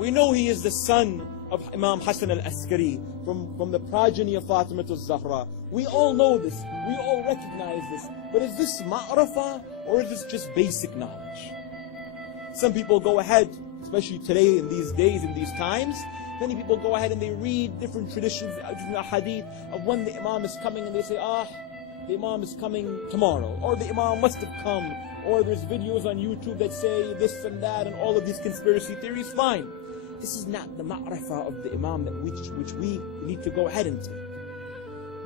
We know he is the son of Imam Hussain al-Askari, from the progeny of Fatima al-Zahra. We all know this. We all recognize this. But is this ma'rifah, or is this just basic knowledge? Some people go ahead, especially today, in these days, in these times, many people go ahead and they read different traditions, different hadith of when the Imam is coming, and they say, the Imam is coming tomorrow, or the Imam must have come, or there's videos on YouTube that say this and that, and all of these conspiracy theories. Fine. This is not the ma'rifah of the Imam which we need to go ahead and take.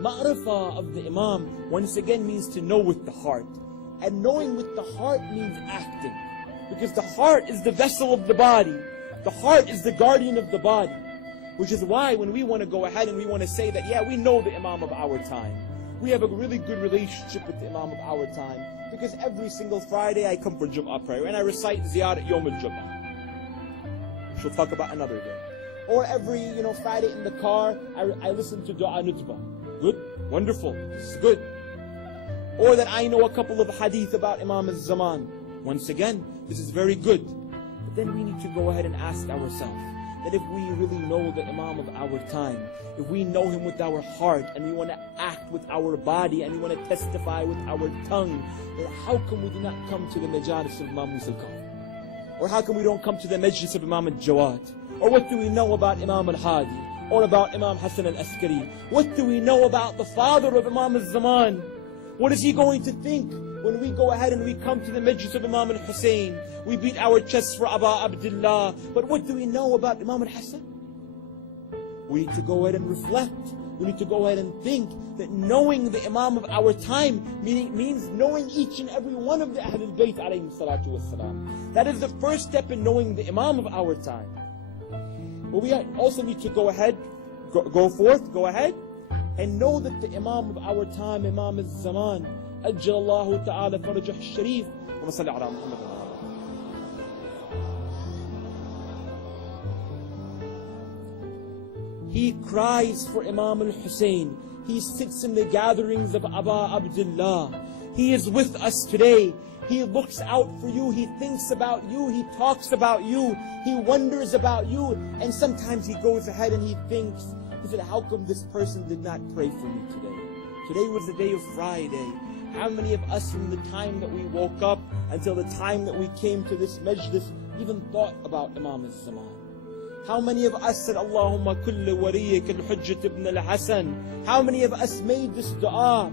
Ma'rifah of the Imam, once again, means to know with the heart. And knowing with the heart means acting. Because the heart is the vessel of the body. The heart is the guardian of the body. Which is why when we want to go ahead and we want to say that, yeah, we know the Imam of our time. We have a really good relationship with the Imam of our time. Because every single Friday I come for Jum'ah prayer and I recite Ziyarat Yawm al-Jum'ah. We'll talk about another day. Or every Friday in the car, I listen to Dua Nutbah. Good, wonderful, this is good. Or that I know a couple of hadith about Imam al-Zaman. Once again, this is very good. But then we need to go ahead and ask ourselves that if we really know the Imam of our time, if we know him with our heart, and we want to act with our body, and we want to testify with our tongue, then how come we do not come to the majalis of Imam Musa al-Kafir? Or how come we don't come to the majlis of Imam al-Jawad? Or what do we know about Imam al-Hadi? Or about Imam Hussain al-Askari? What do we know about the father of Imam al-Zaman? What is he going to think when we go ahead and we come to the majlis of Imam al-Hussain? We beat our chests for Aba Abdullah. But what do we know about Imam al-Hassan? We need to go ahead and reflect. We need to go ahead and think that knowing the Imam of our time means knowing each and every one of the Ahlul Bayt alayhim salatu wassalam. That is the first step in knowing the Imam of our time. But we also need to go ahead and know that the Imam of our time, Imam al-Zaman, Ajjalallahu ta'ala farajah al-Sharif, wa salli ala Muhammad. He cries for Imam al-Hussain. He sits in the gatherings of Aba Abdullah. He is with us today. He looks out for you. He thinks about you. He talks about you. He wonders about you. And sometimes he goes ahead and he thinks, he said, how come this person did not pray for me today? Today was the day of Friday. How many of us from the time that we woke up until the time that we came to this majlis even thought about Imam al-Zaman? How many of us said, Allahumma kulli waliyik al-Hujjat ibn al-Hasan? How many of us made this dua?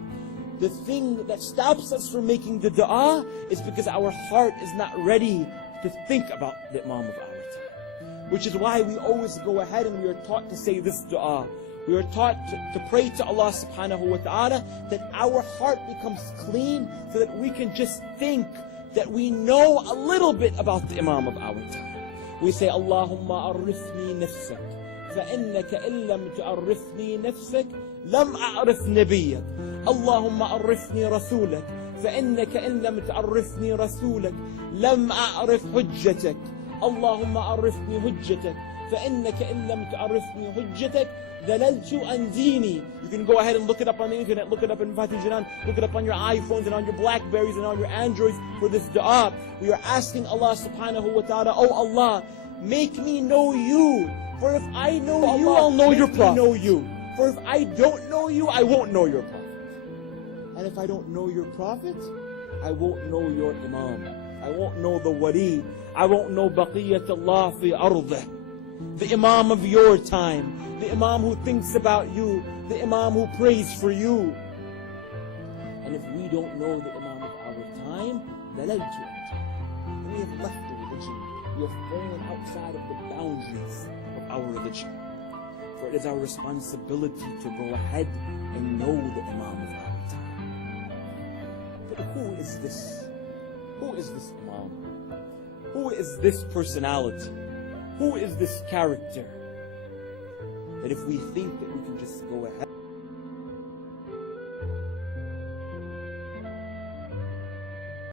The thing that stops us from making the dua is because our heart is not ready to think about the Imam of our time. Which is why we always go ahead and we are taught to say this dua. We are taught to pray to Allah subhanahu wa ta'ala that our heart becomes clean so that we can just think that we know a little bit about the Imam of our time. We say, Allahumma arifni nafsak, فإنك إن لم تعرفني نفسك لم أعرف نبيك. اللهم عرفني رسولك فإنك إن لم تعرفني رسولك لم أعرف حجتك. اللهم عرفني حجتك فإنك إن لم تعرفني حجتك ذللت عن ديني. You can go ahead and look it up on the internet, look it up in Fatih Jinan, look it up on your iPhones and on your Blackberries and on your Androids for this dua. We are asking Allah subhanahu wa ta'ala, oh Allah, make me know you. For if I know you, I'll know your prophet. For if I don't know you, I won't know your prophet. And if I don't know your prophet, I won't know your Imam. I won't know the wali. I won't know baqiyatullah fi ardih. The Imam of your time. The Imam who thinks about you. The Imam who prays for you. And if we don't know the Imam of our time, then we have left the religion. We have fallen outside of the boundaries of our religion. For it is our responsibility to go ahead and know the Imam of our time. But who is this? Who is this Imam? Who is this personality? Who is this character? That if we think that we can just go ahead